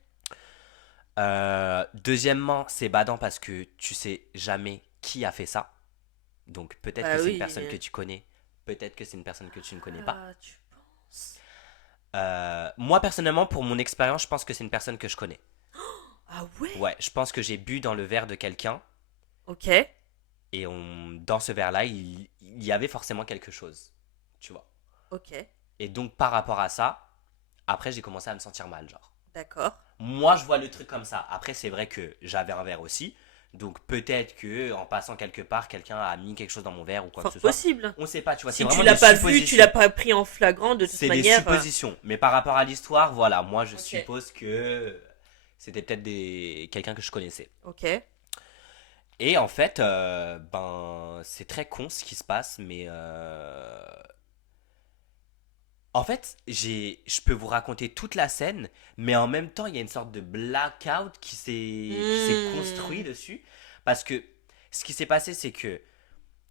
Deuxièmement, c'est badant parce que tu sais jamais qui a fait ça. Donc peut-être Bah que c'est une oui. personne que tu connais, peut-être que c'est une personne que tu ne connais pas. Ah, tu penses. Moi personnellement, pour mon expérience, je pense que c'est une personne que je connais. Ah ouais. Ouais, je pense que j'ai bu dans le verre de quelqu'un Ok. et dans ce verre-là, il y avait forcément quelque chose, tu vois. Ok. Et donc par rapport à ça, après j'ai commencé à me sentir mal, genre. D'accord. Moi, je vois le truc comme ça. Après, c'est vrai que j'avais un verre aussi. Donc peut-être que en passant quelque part, quelqu'un a mis quelque chose dans mon verre ou quoi Fort que ce soit. possible. On sait pas, tu vois. Si C'est tu vraiment l'as des pas vu, suppositions. tu l'as pas pris en flagrant de toute C'est des manière. suppositions. Mais par rapport à l'histoire, voilà, moi je Ok. suppose que c'était peut-être quelqu'un que je connaissais. Ok. Et en fait, ben c'est très con ce qui se passe, mais en fait, je peux vous raconter toute la scène, mais en même temps, il y a une sorte de blackout qui s'est construit dessus. Parce que ce qui s'est passé, c'est que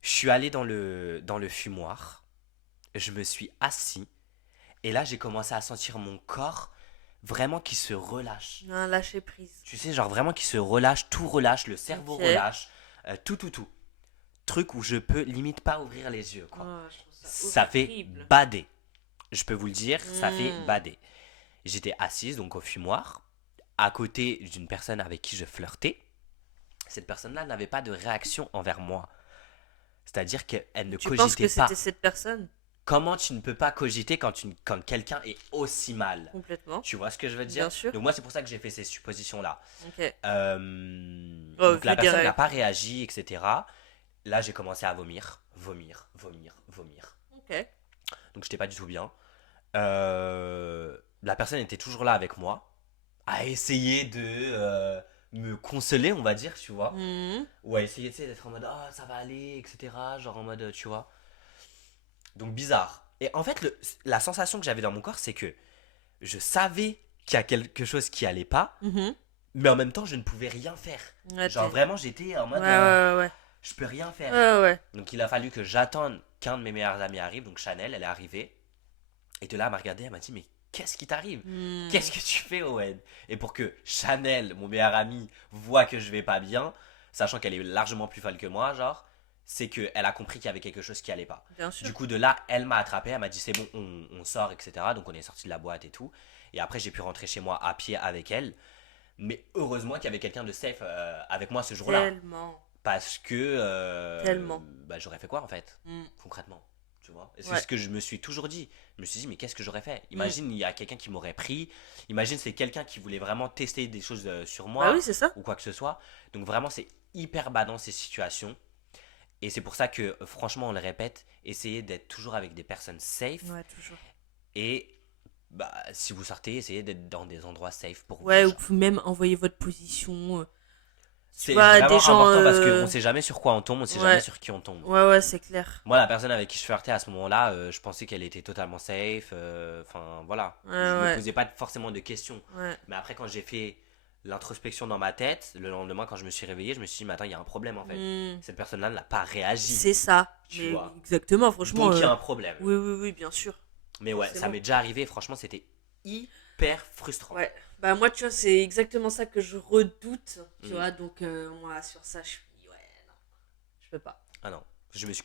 je suis allé dans le fumoir, je me suis assis, et là, j'ai commencé à sentir mon corps vraiment qui se relâche. Un lâcher prise. Tu sais, genre vraiment qui se relâche, tout relâche, le cerveau Ok. relâche, tout. Truc où je peux limite pas ouvrir les yeux, quoi. Oh, je trouve Ça fait horrible. bader. Je peux vous le dire, ça fait Mm. bader. J'étais assise donc au fumoir, à côté d'une personne avec qui je flirtais. Cette personne-là n'avait pas de réaction envers moi. C'est-à-dire qu'elle ne Tu penses cogitait que pas. c'était cette personne? comment tu ne peux pas cogiter quand quelqu'un est aussi mal? Complètement. Tu vois ce que je veux dire? Bien sûr. Donc moi, c'est pour ça que j'ai fait ces suppositions-là. Ok. Donc Vu la personne n'a direct. pas réagi, etc. Là, j'ai commencé à vomir, vomir, vomir, vomir. Ok. Donc j'étais pas du tout bien. La personne était toujours là avec moi, à essayer de me consoler, on va dire, tu vois. Mhm. Ou à essayer, tu sais, d'être en mode, ah, ça va aller, etc. Genre en mode, tu vois. Donc bizarre. Et en fait, la sensation que j'avais dans mon corps, c'est que je savais qu'il y a quelque chose qui allait pas, Mhm. mais en même temps, je ne pouvais rien faire. Ouais, Genre vraiment, j'étais en ouais, mode, ouais. je peux rien faire. Ouais, ouais. Donc il a fallu que j'attende qu'un de mes meilleurs amis arrive, donc Chanel, elle est arrivée. Et de là, elle m'a regardé, elle m'a dit, mais qu'est-ce qui t'arrive? Hmm. Qu'est-ce que tu fais, Owen? Et pour que Chanel, mon meilleur ami, voit que je vais pas bien, sachant qu'elle est largement plus folle que moi, genre, c'est qu'elle a compris qu'il y avait quelque chose qui allait pas. Bien sûr. Du coup, de là, elle m'a attrapé, elle m'a dit, c'est bon, on sort, etc. Donc on est sorti de la boîte et tout. Et après, j'ai pu rentrer chez moi à pied avec elle. Mais heureusement qu'il y avait quelqu'un de safe avec moi ce jour-là. Tellement. Parce que Tellement. bah, j'aurais fait quoi en fait, Hmm. concrètement, tu vois. Et c'est Ouais. ce que je me suis toujours dit. Je me suis dit, mais qu'est-ce que j'aurais fait? Imagine, il y a quelqu'un qui m'aurait pris. Imagine, c'est quelqu'un qui voulait vraiment tester des choses sur moi Bah oui, c'est ça. ou quoi que ce soit. Donc vraiment, c'est hyper bas dans ces situations. Et c'est pour ça que, franchement, on le répète, essayez d'être toujours avec des personnes safe. Ouais, toujours. Et bah, si vous sortez, essayez d'être dans des endroits safe pour Ouais, vous. ou Genre. vous même envoyer votre position. Tu C'est vois, vraiment des gens. important parce qu'on sait jamais sur quoi on tombe, on sait jamais Ouais. sur qui on tombe. Ouais, c'est clair. Moi, la personne avec qui je flirtais à ce moment-là, je pensais qu'elle était totalement safe. Enfin, voilà. Ouais, Je me ouais. posais pas forcément de questions. Ouais. Mais après, quand j'ai fait l'introspection dans ma tête, le lendemain, quand je me suis réveillé, je me suis dit, mais attends, il y a un problème en fait. Hmm. Cette personne-là n'a pas réagi. C'est ça. Tu Mais vois. exactement, franchement. Donc, il y a un problème. Oui, oui, oui, bien sûr. Mais ouais, ça Forcément. m'est déjà arrivé. Franchement, c'était hyper frustrant. Ouais. Bah, moi, tu vois, c'est exactement ça que je redoute. Tu Mm. vois, donc, moi, sur ça, je suis. Ouais, non. Je peux pas. Ah non.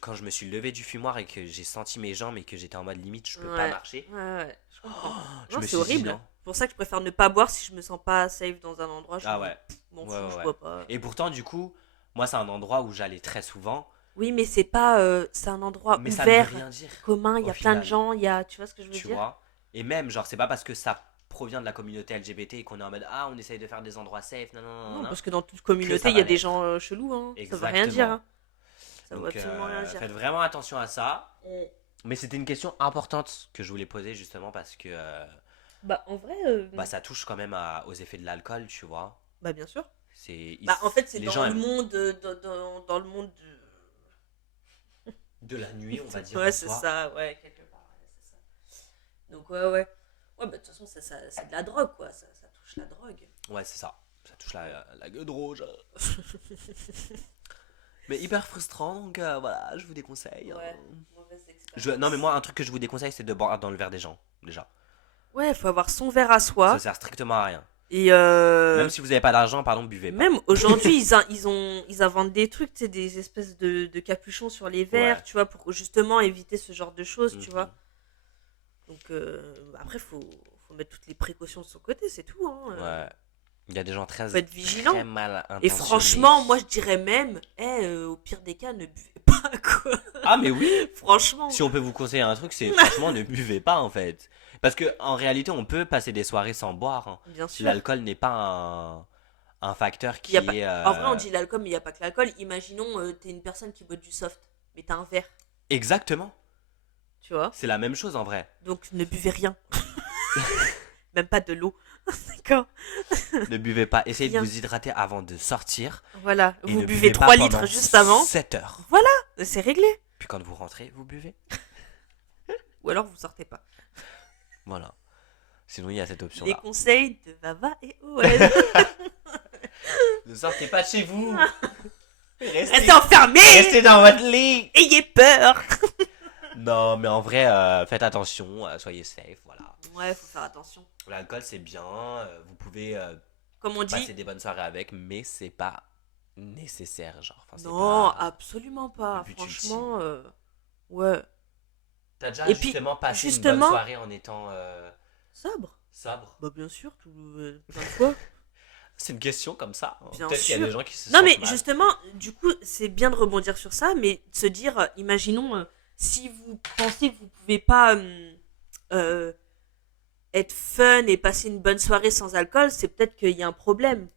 Quand je me suis levé du fumoir et que j'ai senti mes jambes et que j'étais en mode limite, je peux Ouais. pas marcher. Ouais. Je comprends. Je Non, me c'est suis dit horrible. non. C'est pour ça que je préfère ne pas boire si je me sens pas safe dans un endroit. Je Ah ouais. m'en Ouais, fous, ouais, je ouais. bois pas. Et pourtant, du coup, moi, c'est un endroit où j'allais très souvent. Oui, mais c'est pas. C'est un endroit Mais ça ne ouvert, veut rien dire. commun. Il y au a plein de final. gens. Il y a. Tu vois ce que je veux Tu dire? vois. Et même, genre, c'est pas parce que ça provient de la communauté LGBT et qu'on est en mode ah, on essaye de faire des endroits safe, non, non, non, Non, non. parce que dans toute ça communauté, il va y a des l'être. gens chelous. Hein. Ça veut rien Exactement. dire. Hein. Ça veut Donc, absolument rien dire. faites vraiment attention à ça. Mais c'était une question importante que je voulais poser justement parce que Bah, en vrai. bah, ça touche quand même aux effets de l'alcool, tu vois. Bah, bien sûr. C'est, Bah, en fait, c'est les dans gens le aiment monde. Dans le monde. de la nuit, on va dire. Ouais, en c'est soi. ça. Ouais, quelque part. Ouais, c'est ça. Donc, ouais. Ouais, bah, de toute façon, c'est de la drogue, quoi. Ça touche la drogue. Ouais, c'est ça. Ça touche la gueule rouge. Mais hyper frustrant, donc voilà, je vous déconseille. Ouais, hein. mauvaise expérience. Non, mais moi, un truc que je vous déconseille, c'est de boire dans le verre des gens, déjà. Ouais, faut avoir son verre à Ça soi. sert strictement à rien. Et Même si vous n'avez pas d'argent, pardon, buvez pas. même aujourd'hui, ils inventent des trucs, tu sais, des espèces de capuchons sur les verres, Ouais. tu vois, pour justement éviter ce genre de choses, tu Mhm. vois. Donc, après, faut mettre toutes les précautions de son côté, c'est tout. Hein. Ouais. Il y a des gens très, Faut être vigilant. très mal Et intentionnés. franchement, moi, je dirais même, au pire des cas, ne buvez pas, quoi. Ah, mais oui. Franchement. Si on peut vous conseiller un truc, c'est franchement ne buvez pas en fait. Parce que en réalité, on peut passer des soirées sans boire. hein. Bien sûr. L'alcool n'est pas un facteur qui Il y a pas- est. En vrai, on dit l'alcool, mais il n'y a pas que l'alcool. Imaginons, t'es une personne qui boit du soft, mais t'as un verre, Exactement. tu vois. C'est la même chose en vrai. Donc, ne buvez rien. Même pas de l'eau. D'accord. Ne buvez pas. Essayez de Rien. vous hydrater avant de sortir. Voilà. Et Vous ne buvez pas 3 litres pendant juste avant. 7 heures. C'est réglé. Puis quand vous rentrez, vous buvez. Ou alors, vous sortez pas. Voilà. Sinon, il y a cette Les option-là. conseils de Vava et Owen. Ne sortez pas de chez vous. Restez enfermés. Restez dans votre lit. Ayez peur. Non, mais en vrai, faites attention. Soyez safe. Voilà. Ouais, faut faire attention. L'alcool, c'est bien. Vous pouvez Comme on dit. passer des bonnes soirées avec, mais c'est pas nécessaire. Genre. Enfin, c'est Non, pas... absolument pas. le but Franchement, ouais. T'as déjà Et puis, justement passé une justement- bonne soirée en étant Sobre. sobre? Bah, bien sûr, plein de fois. C'est une question comme ça. hein. Bien Peut-être qu'il y a sûr. des gens qui se Non, sentent mais mal. justement, du coup, c'est bien de rebondir sur ça, mais de se dire, imaginons, si vous pensez que vous pouvez pas euh, être fun et passer une bonne soirée sans alcool, c'est peut-être qu'il y a un problème.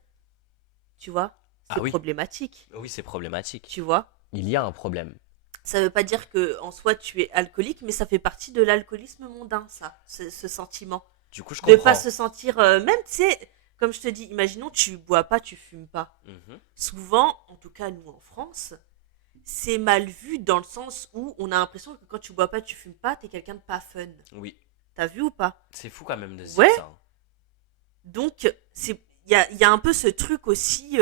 Tu vois? Ah C'est oui, problématique. oui, c'est problématique. Tu vois? Il y a un problème. Ça veut pas dire que en soi tu es alcoolique, mais ça fait partie de l'alcoolisme mondain, ça, ce sentiment. Du coup, je De pas comprends. se sentir. Même, tu sais, comme je te dis, imaginons tu bois pas, tu fumes pas. Mhm. Souvent, en tout cas nous en France, c'est mal vu dans le sens où on a l'impression que quand tu bois pas, tu fumes pas, t'es quelqu'un de pas fun. Oui, T'as vu ou pas? c'est fou quand même de se dire Ouais. ça, hein. Donc, il y a un peu ce truc aussi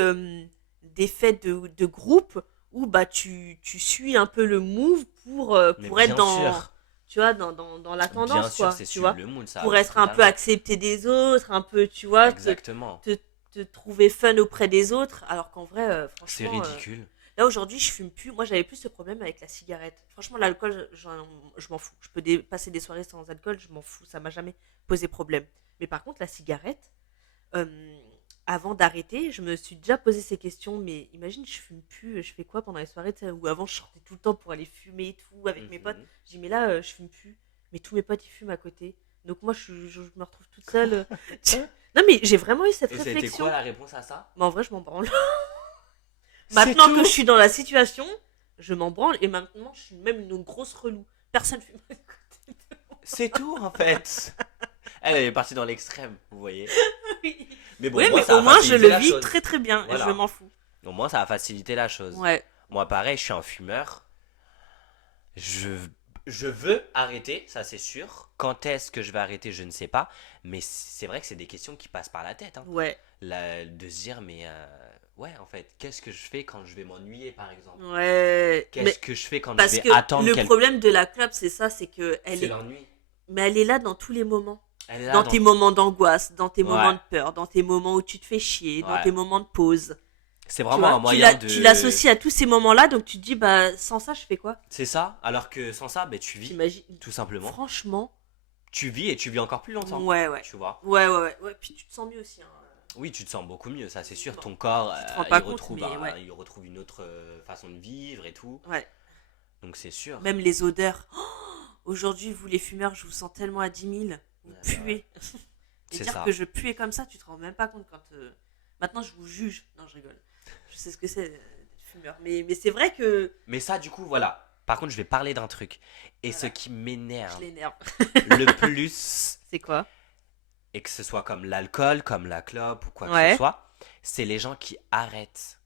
d'effet de groupe où bah, tu suis un peu le move Mais pour être bien dans, sûr, tu vois, dans la bien tendance, sûr, quoi, c'est tu suivre vois. le mood, ça, Pour être un peu totalement. accepté des autres, un peu, tu vois, Exactement. te, te trouver fun auprès des autres, alors qu'en vrai, C'est franchement, ridicule. là aujourd'hui, je fume plus. Moi, j'avais plus ce problème avec la cigarette. Franchement, l'alcool, je m'en fous. Je peux passer des soirées sans alcool, je m'en fous. Ça m'a jamais posé problème. Mais par contre, la cigarette, euh, avant d'arrêter, je me suis déjà posé ces questions. Mais imagine, je fume plus, je fais quoi pendant les soirées, tu sais, où avant je sortais tout le temps pour aller fumer et tout avec mes potes. Mhm. Je dis, mais là, je fume plus. Mais tous mes potes, ils fument à côté. Donc moi, je me retrouve toute seule. Non, mais j'ai vraiment eu cette Et ça a été réflexion. quoi la réponse à ça? Mais en vrai, je m'en branle. C'est Maintenant que tout. je suis dans la situation, je m'en branle et maintenant je suis même une grosse relou. Personne fume à côté de C'est tout en fait. Elle est partie dans l'extrême, vous voyez. oui. Mais bon, Oui, moi, mais ça au a moins je facilité le la vis chose. très très bien et je Voilà. m'en fous. Au moins, ça a facilité la chose. Ouais. Moi, pareil, je suis un fumeur. Je, je veux arrêter, ça c'est sûr. Quand est-ce que je vais arrêter, je ne sais pas. Mais c'est vrai que c'est des questions qui passent par la tête, hein. Ouais. De se dire, mais ouais, en fait, qu'est-ce que je fais quand je vais m'ennuyer, par exemple? Ouais. Qu'est-ce que je fais quand je Parce vais que attendre le quel... problème de la clope, c'est ça, c'est que C'est l'ennui. mais elle est là dans tous les moments. Elle est là Dans dans... tes moments d'angoisse, dans tes moments Ouais, de peur, dans tes moments où tu te fais chier, dans ouais. tes moments de pause. C'est Tu vraiment vois, un moyen de... tu l'associes à tous ces moments-là, donc tu te dis, bah, sans ça, je fais quoi? C'est ça, alors que sans ça, ben, tu vis, T'imagines? tout simplement. Franchement, Tu vis et tu vis encore plus longtemps, ouais, ouais. tu vois. Ouais. Puis tu te sens mieux aussi. Hein. Oui, tu te sens beaucoup mieux, ça c'est sûr. Bon, Ton corps, tu te rends pas il, compte, retrouve mais ouais. il retrouve une autre façon de vivre et tout. Ouais. Donc c'est sûr. Même les odeurs. Oh, aujourd'hui, vous les fumeurs, je vous sens tellement à 10 000. Vous Ouais, bah ouais. puez. Et C'est dire ça. que je puais comme ça, tu te rends même pas compte quand. Maintenant, je vous juge. Non, je rigole. Je sais ce que c'est, d'être fumeur. Mais c'est vrai que. Mais ça, du coup, voilà. Par contre, je vais parler d'un truc. Et ce Voilà. qui Je m'énerve l'énerve. le plus, C'est quoi? et que ce soit comme l'alcool, comme la clope ou quoi que Ouais. ce soit, c'est les gens qui arrêtent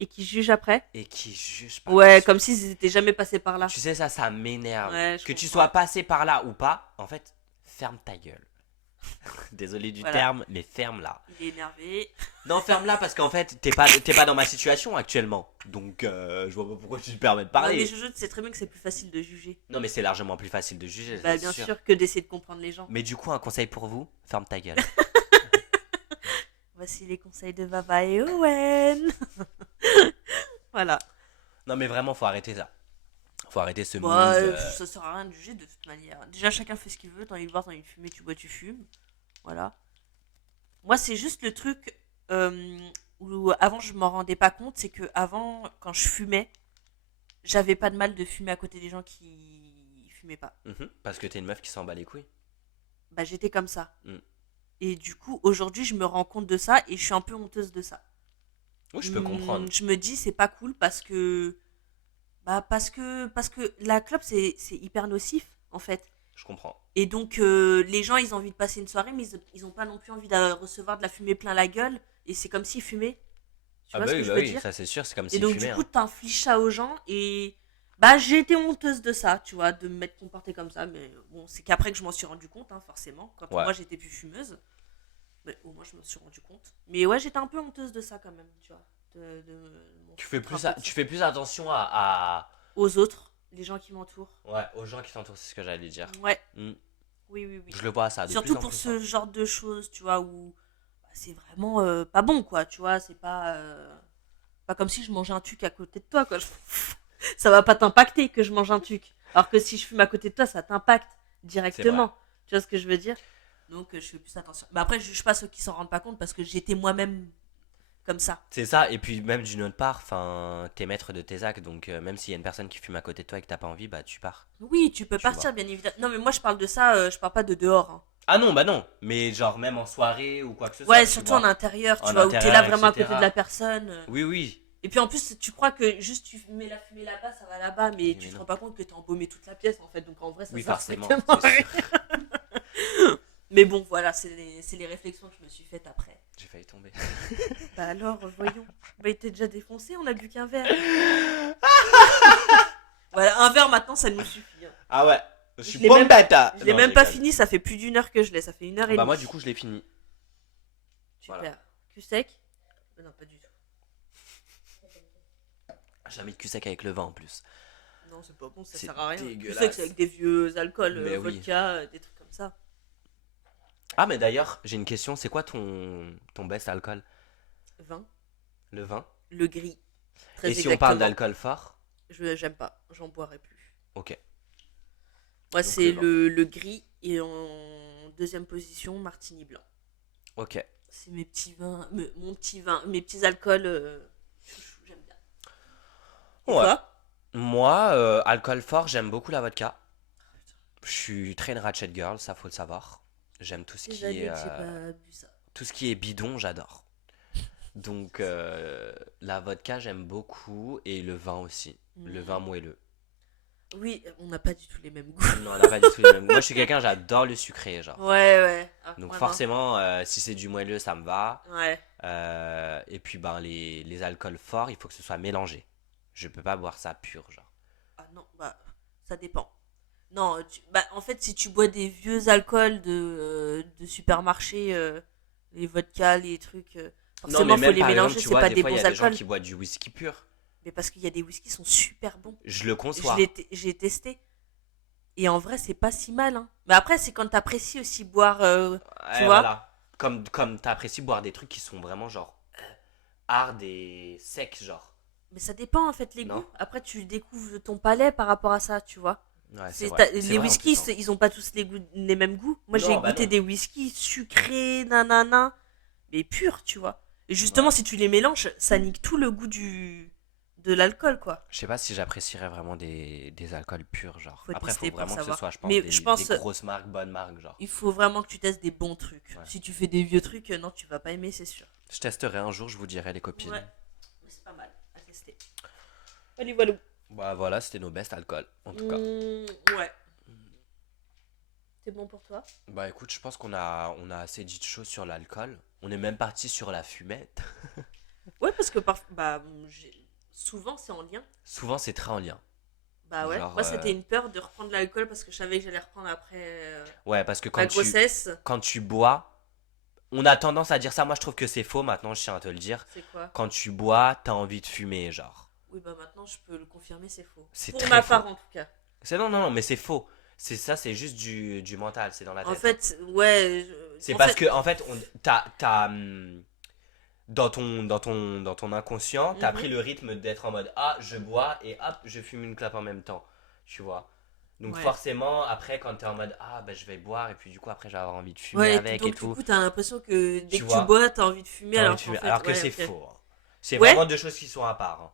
Et qui juge après? et qui jugent par Ouais, dessus. comme s'ils étaient jamais passés par là. Tu sais, ça m'énerve. Ouais, je Que tu comprends. sois passé par là ou pas, en fait, ferme ta gueule. Désolé du Voilà. terme, mais ferme-la. Il est énervé. Non, ferme-la parce qu'en fait, t'es pas dans ma situation actuellement. Donc, je vois pas pourquoi tu te permets de Non, parler. mais je sais très bien que c'est plus facile de juger. Non, mais c'est largement plus facile de juger, Bah, c'est bien sûr. sûr que d'essayer de comprendre les gens. Mais du coup, un conseil pour vous, ferme ta gueule. Voici les conseils de Baba et Owen. Voilà. Non, mais vraiment, faut arrêter ça. Faut arrêter ce move. Bah, ça sert à rien de juger de toute manière. Déjà, chacun fait ce qu'il veut. T'as envie de boire, t'as envie de fumer, tu bois, tu fumes. Voilà. Moi, c'est juste le truc où avant je m'en rendais pas compte. C'est que avant, quand je fumais, j'avais pas de mal de fumer à côté des gens qui fumaient pas. Parce que t'es une meuf qui s'en bat les couilles. Bah, j'étais comme ça. Mm. Et du coup, aujourd'hui, je me rends compte de ça et je suis un peu honteuse de ça. Oui, je peux comprendre. Je me dis, c'est pas cool parce que. Bah, parce que la clope, c'est hyper nocif, en fait. Je comprends. Et donc, les gens, ils ont envie de passer une soirée, mais ils ont pas non plus envie de recevoir de la fumée plein la gueule. Et c'est comme s'ils fumaient. Tu vois ce que je veux dire? ça c'est sûr, c'est comme Et si donc, fumait. du coup, t'infliges ça aux gens. Et bah, j'ai été honteuse de ça, tu vois, de m'être comportée comme ça. Mais bon, c'est qu'après que je m'en suis rendu compte, hein, forcément. Quand Ouais. moi, j'étais plus fumeuse. Mais au moins, je me suis rendu compte. Mais ouais, j'étais un peu honteuse de ça quand même, tu vois. Mon Tu fais truc plus, un peu de tu ça. fais plus attention à... Aux autres, les gens qui m'entourent. Ouais, aux gens qui t'entourent, c'est ce que j'allais dire. Ouais, Mm. oui. Je le vois ça de Surtout plus en pour plus, ce hein. genre de choses, tu vois, où bah, c'est vraiment pas bon, quoi, tu vois, c'est pas comme si je mangeais un truc à côté de toi, quoi. Ça va pas t'impacter que je mange un truc. Alors que si je fume à côté de toi, ça t'impacte directement. Tu vois ce que je veux dire? Donc je fais plus attention. Mais après, je juge pas ceux qui s'en rendent pas compte parce que j'étais moi-même comme ça. C'est ça, et puis même d'une autre part, enfin, t'es maître de tes actes, donc même s'il y a une personne qui fume à côté de toi et que t'as pas envie, bah tu pars, Oui, tu peux tu vois. partir, bien évidemment. Non, mais moi, je parle de ça, je parle pas de dehors, hein. Ah non, bah non, mais genre même en soirée ou quoi que ce soit, Ouais, tu surtout en vois. intérieur, tu En vois, où t'es là intérieur, vraiment à côté de la etc. personne. Oui, oui. Et puis en plus, tu crois que juste tu mets la fumée là-bas, ça va là-bas, mais Oui, tu mais te non. rends pas compte que t'as embaumé toute la pièce en fait. Donc en vrai, ça Oui, sert forcément, strictement à c'est rien. sûr. Mais bon, voilà, c'est les réflexions que je me suis faites après. J'ai failli tomber. Bah alors, voyons. Bah, il était déjà défoncé, on a bu qu'un verre. Voilà, un verre maintenant, ça nous suffit, hein. Ah ouais, je Je suis l'ai pas même, bête. je l'ai Non, je même pas rigole. fini, ça fait plus d'1 heure que je l'ai, ça fait 1 heure et Bah demie. moi du coup je l'ai fini. Super. Voilà. Cul sec? Non, pas du tout. J'ai mis de cul sec avec le vin en plus. Non, c'est pas bon, ça C'est sert à rien. Cul dégueulasse. sec, c'est avec des vieux alcools, Mais oui. vodka, des trucs comme ça. Ah mais d'ailleurs, j'ai une question, c'est quoi ton best alcool? Vin, Le vin? le gris. Très Et si on parle exactement. d'alcool fort? J'aime pas, j'en boirai plus. Ok. Moi, Donc c'est le vin. le gris et en deuxième position, martini blanc. Ok. C'est mes petits vins, mon petit vin, mes petits alcools chouchou, j'aime bien. Et Ouais. toi? Moi, alcool fort, j'aime beaucoup la vodka. Je suis très une ratchet girl, ça faut le savoir. J'aime tout ce Des qui est années que j'ai pas bu ça. tout ce qui est bidon, j'adore. Donc la vodka, j'aime beaucoup et le vin aussi. Le vin Mm. moelleux. Oui, on n'a pas du tout les mêmes goûts. Non, on n'a pas du tout les mêmes. Moi, je suis quelqu'un, j'adore le sucré, genre. Ouais, ouais. Ah, Donc ouais, forcément, si c'est du moelleux, ça me va. non. Ouais. Et puis ben les alcools forts, il faut que ce soit mélangé. Je peux pas boire ça pur, genre. Ah non, bah, ça dépend. Non, bah, en fait, si tu bois des vieux alcools de supermarché, les vodkas, les trucs, Non, mais forcément, faut même les par exemple, mélanger, tu c'est vois, pas des des fois, il y bons a des gens alcools. qui boivent du whisky pur. Mais parce qu'il y a des whiskies qui sont super bons. Je le conçois. J'ai testé. Et en vrai, c'est pas si mal, hein. Mais après, c'est quand t'apprécies aussi boire, tu Ouais, vois. voilà. Comme t'apprécies boire des trucs qui sont vraiment genre hard et secs, genre. Mais ça dépend, en fait, les Non? goûts. Après, tu découvres ton palais par rapport à ça, tu vois. Ouais, c'est vrai. C'est Les vrai en whiskies, plus, hein. ils ont pas tous les mêmes goûts. Moi, j'ai Non, bah goûté non. des whiskies sucrés, nanana, mais purs, tu vois. Et justement, Ouais. si tu les mélanges, ça nique tout le goût de l'alcool, quoi. Je sais pas si j'apprécierais vraiment des alcools purs, genre. Faut Après, faut tester pour vraiment que ce savoir. soit, je pense, Mais je des pense, grosses marques, bonnes marques, genre. il faut vraiment que tu testes des bons trucs. Ouais. Si tu fais des vieux trucs, non, tu vas pas aimer, c'est sûr. Je testerai un jour, je vous dirai, les copines. Ouais, mais c'est pas mal à tester. Allez, voilà. Bah voilà, c'était nos best alcools, en tout cas. Ouais. C'est bon pour toi? Bah écoute, je pense qu'on a assez dit de choses sur l'alcool. On est même parti sur la fumette. Ouais, parce que bah, souvent c'est en lien. Souvent, c'est très en lien. Bah ouais. Genre, Moi, c'était une peur de reprendre l'alcool parce que je savais que j'allais reprendre après ouais, parce que ma grossesse. quand tu bois, on a tendance à dire ça. Moi, je trouve que c'est faux maintenant, je tiens à te le dire. C'est quoi? Quand tu bois, t'as envie de fumer, genre. Oui, bah maintenant, je peux le confirmer, c'est faux. C'est Pour très ma faux. part, en tout cas. Non, mais c'est faux. C'est ça, c'est juste du mental, c'est dans la tête. En fait, ouais. C'est En parce fait, que, en fait, dans ton inconscient, t'as Mhm. pris le rythme d'être en mode ah, je bois et hop, je fume une clope en même temps. Tu vois? Donc, Ouais. forcément, après, quand t'es en mode ah, bah, je vais boire et puis du coup, après, je vais avoir envie de fumer Ouais, avec donc et du tout. coup, t'as l'impression que dès Tu que tu vois? bois, t'as envie de fumer, T'as envie alors de qu'en fumer. fait, Alors que ouais, c'est ok. faux, hein. C'est Ouais, vraiment deux choses qui sont à part, hein.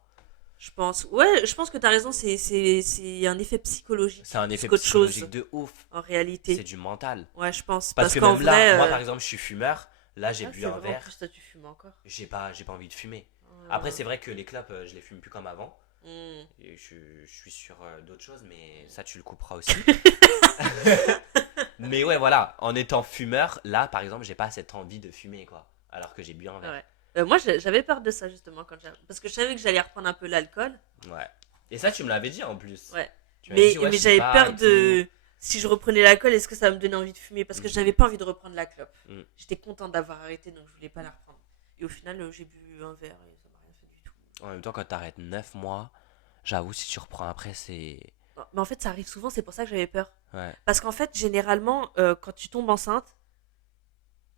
je pense. Ouais, je pense que t'as raison, c'est un effet psychologique C'est un plus effet qu'autre psychologique chose, de ouf. en C'est réalité. du mental. Ouais, je pense. Parce Parce que qu'en même là, vrai. moi par exemple, je suis fumeur. Là, j'ai Ah, bu c'est un vrai, en verre. plus, toi, tu fumes encore. J'ai pas envie de fumer. Ah. Après, c'est vrai que les clopes, je les fume plus comme avant. Hmm. Et je suis sur d'autres choses, mais ça, tu le couperas aussi. Mais ouais, voilà. En étant fumeur, là, par exemple, j'ai pas cette envie de fumer, quoi. Alors que j'ai bu un verre. Ouais. Moi, j'avais peur de ça, justement, parce que je savais que j'allais reprendre un peu l'alcool. Ouais. Et ça, tu me l'avais dit en plus. Ouais. Tu m'avais dit, ouais, Mais je sais j'avais pas peur et de. Si je reprenais l'alcool, est-ce que ça va me donnait envie de fumer? Parce que Mhm. j'avais pas envie de reprendre la clope. Mhm. J'étais contente d'avoir arrêté, donc je voulais pas la reprendre. Et au final, j'ai bu un verre et ça m'a rien fait du tout. En même temps, quand t'arrêtes 9 mois, j'avoue, si tu reprends après, c'est. Mais en fait, ça arrive souvent, c'est pour ça que j'avais peur. Ouais. Parce qu'en fait, généralement, quand tu tombes enceinte,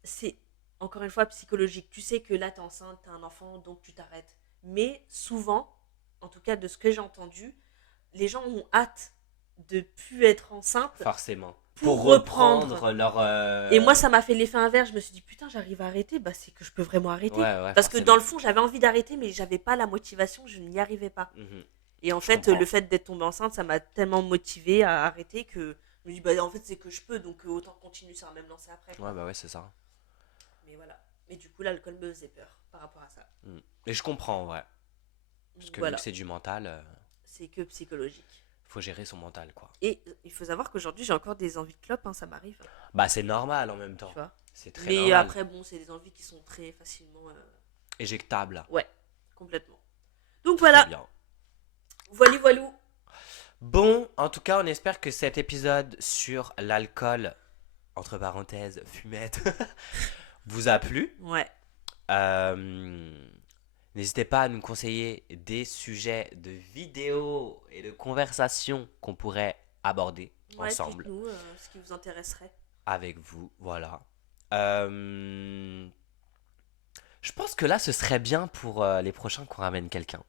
c'est encore une fois psychologique. Tu sais que là, t'es enceinte, t'as un enfant, donc tu t'arrêtes. Mais souvent, en tout cas de ce que j'ai entendu, les gens ont hâte de plus être enceinte Forcément. pour reprendre reprendre. leur... Et moi, ça m'a fait l'effet inverse. Je me suis dit, putain, j'arrive à arrêter. Bah, c'est que je peux vraiment arrêter. Ouais, Parce que forcément. dans le fond, j'avais envie d'arrêter, mais j'avais pas la motivation. Je n'y arrivais pas. Mhm. Et en Je fait, comprends. le fait d'être tombée enceinte, ça m'a tellement motivée à arrêter que je me dis, bah, en fait, c'est que je peux. Donc, autant continuer, ça va même lancer après. quoi. Ouais, bah ouais, c'est ça. Mais voilà. Mais du coup, l'alcool me faisait peur par rapport à ça. Et je comprends, ouais. Parce que Voilà. vu que c'est du mental, C'est que psychologique. faut gérer son mental, quoi. Et il faut savoir qu'aujourd'hui, j'ai encore des envies de clope. Hein, ça m'arrive. Bah, c'est normal en même temps. Tu vois. C'est très Mais normal. après, bon, c'est des envies qui sont très facilement. Éjectable. Complètement. Donc Très voilà. bien. Voilou. Bon, en tout cas, on espère que cet épisode sur l'alcool, entre parenthèses, fumette, vous a plu. Ouais. N'hésitez pas à nous conseiller des sujets de vidéos et de conversations qu'on pourrait aborder Ouais, ensemble dites-nous ce qui vous intéresserait. avec vous. Voilà. Je pense que là, ce serait bien pour les prochains qu'on ramène quelqu'un.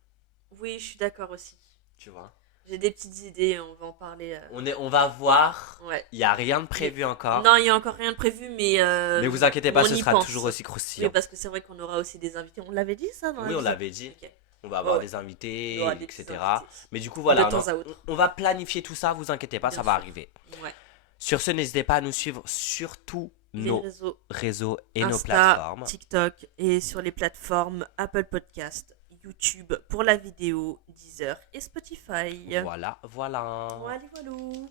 Oui, je suis d'accord aussi. Tu vois. J'ai des petites idées, on va en parler. On va voir. Ouais. Il n'y a rien de prévu encore. Non, il n'y a encore rien de prévu, mais. Mais vous inquiétez pas, on ce y sera pense. toujours aussi Oui, croustillant. parce que c'est vrai qu'on aura aussi des invités. On l'avait dit ça dans Oui, on l'épisode l'avait dit. Ok. On va avoir Ouais. des invités, Il y aura des etc. petits invités. Mais du coup, voilà, De temps à autre. on va planifier tout ça, vous inquiétez pas, Bien ça va sûr. arriver. Ouais. Sur ce, n'hésitez pas à nous suivre sur tous Les nos réseaux réseaux et nos Insta, plateformes. TikTok et sur les plateformes Apple Podcast, YouTube pour la vidéo, Deezer et Spotify. Voilà. Bon, allez, voilou.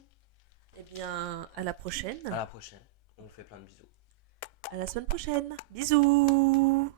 Eh bien, à la prochaine. À la prochaine. On vous fait plein de bisous. À la semaine prochaine. Bisous.